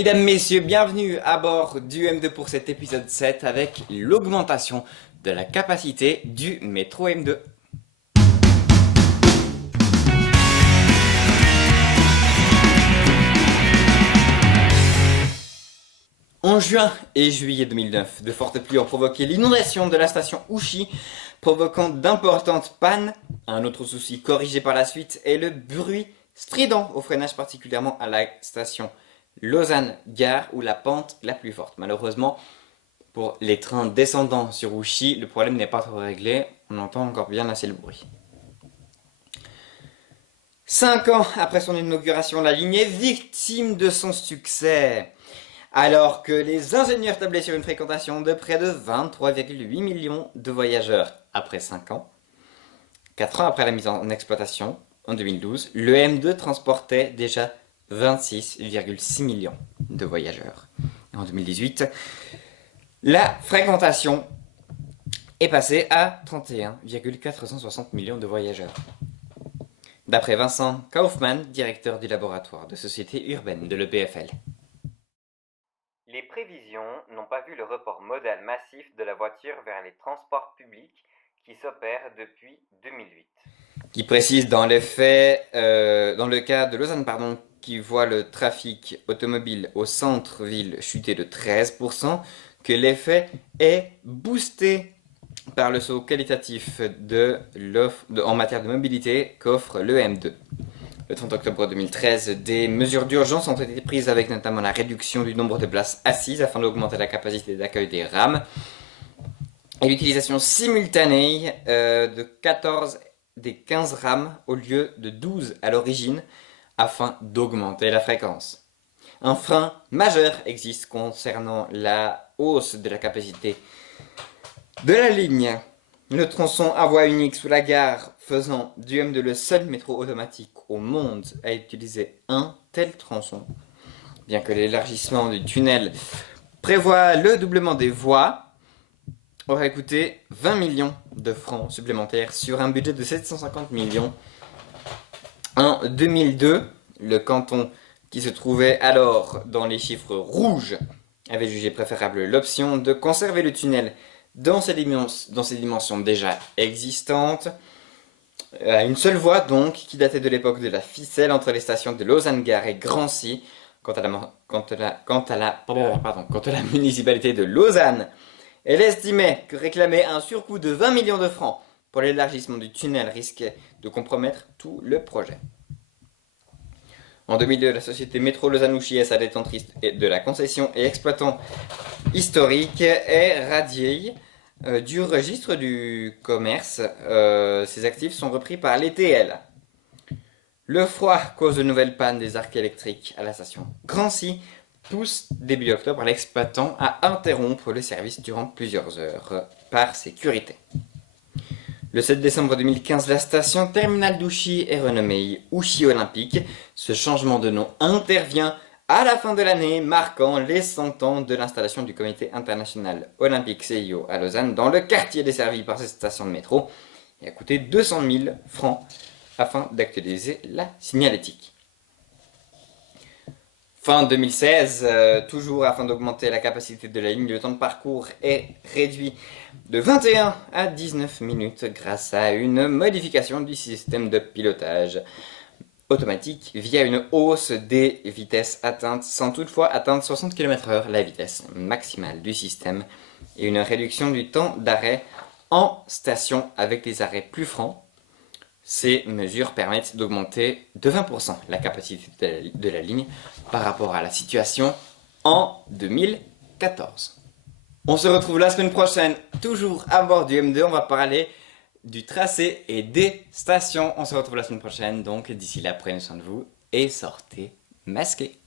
Mesdames, Messieurs, bienvenue à bord du M2 pour cet épisode 7 avec l'augmentation de la capacité du métro M2. En juin et juillet 2009, de fortes pluies ont provoqué l'inondation de la station Ouchy, provoquant d'importantes pannes. Un autre souci corrigé par la suite est le bruit strident au freinage, particulièrement à la station Lausanne-Gare où la pente est la plus forte. Malheureusement, pour les trains descendants sur Ouchy, le problème n'est pas trop réglé, on entend encore bien assez le bruit. 5 ans après son inauguration, la ligne est victime de son succès. Alors que les ingénieurs tablaient sur une fréquentation de près de 23,8 millions de voyageurs après 5 ans, 4 ans après la mise en exploitation, en 2012, le M2 transportait déjà 26,6 millions de voyageurs. En 2018, la fréquentation est passée à 31,460 millions de voyageurs. D'après Vincent Kaufmann, directeur du laboratoire de société urbaine de l'EPFL. Les prévisions n'ont pas vu le report modal massif de la voiture vers les transports publics qui s'opère depuis 2008. Qui précise dans les faits, dans le cas de Lausanne, qui voit le trafic automobile au centre-ville chuter de 13%, que l'effet est boosté par le saut qualitatif en matière de mobilité qu'offre le M2. Le 30 octobre 2013, des mesures d'urgence ont été prises avec notamment la réduction du nombre de places assises afin d'augmenter la capacité d'accueil des rames et l'utilisation simultanée des 15 rames au lieu de 12 à l'origine afin d'augmenter la fréquence. Un frein majeur existe concernant la hausse de la capacité de la ligne. Le tronçon à voie unique sous la gare faisant du M2 le seul métro automatique au monde à utiliser un tel tronçon. Bien que l'élargissement du tunnel prévoit le doublement des voies, aurait coûté 20 millions de francs supplémentaires sur un budget de 750 millions. En 2002, le canton qui se trouvait alors dans les chiffres rouges avait jugé préférable l'option de conserver le tunnel dans ses dimensions déjà existantes, à une seule voie donc, qui datait de l'époque de la ficelle entre les stations de Lausanne-Gare et Grancy. Quant à la municipalité de Lausanne, elle estimait que réclamer un surcoût de 20 millions de francs pour l'élargissement du tunnel risquait de compromettre tout le projet. En 2002, la société Métro Lausanne-Ouchy S.A. détentrice de la concession et exploitant historique est radiée du registre du commerce. Ses actifs sont repris par l'ETL. Le froid cause de nouvelles pannes des arcs électriques à la station Grancy, pousse début octobre l'exploitant à interrompre le service durant plusieurs heures par sécurité. Le 7 décembre 2015, la station terminale d'Ouchy est renommée Ouchy Olympique. Ce changement de nom intervient à la fin de l'année, marquant les 100 ans de l'installation du Comité international olympique CIO à Lausanne dans le quartier desservi par cette station de métro et a coûté 200 000 francs afin d'actualiser la signalétique. Fin 2016, toujours afin d'augmenter la capacité de la ligne, le temps de parcours est réduit de 21 à 19 minutes grâce à une modification du système de pilotage automatique via une hausse des vitesses atteintes sans toutefois atteindre 60 km/h, la vitesse maximale du système, et une réduction du temps d'arrêt en station avec des arrêts plus francs. Ces mesures permettent d'augmenter de 20% la capacité de la ligne par rapport à la situation en 2014. On se retrouve la semaine prochaine, toujours à bord du M2, on va parler du tracé et des stations. On se retrouve la semaine prochaine, donc d'ici là, prenez soin de vous et sortez masqués.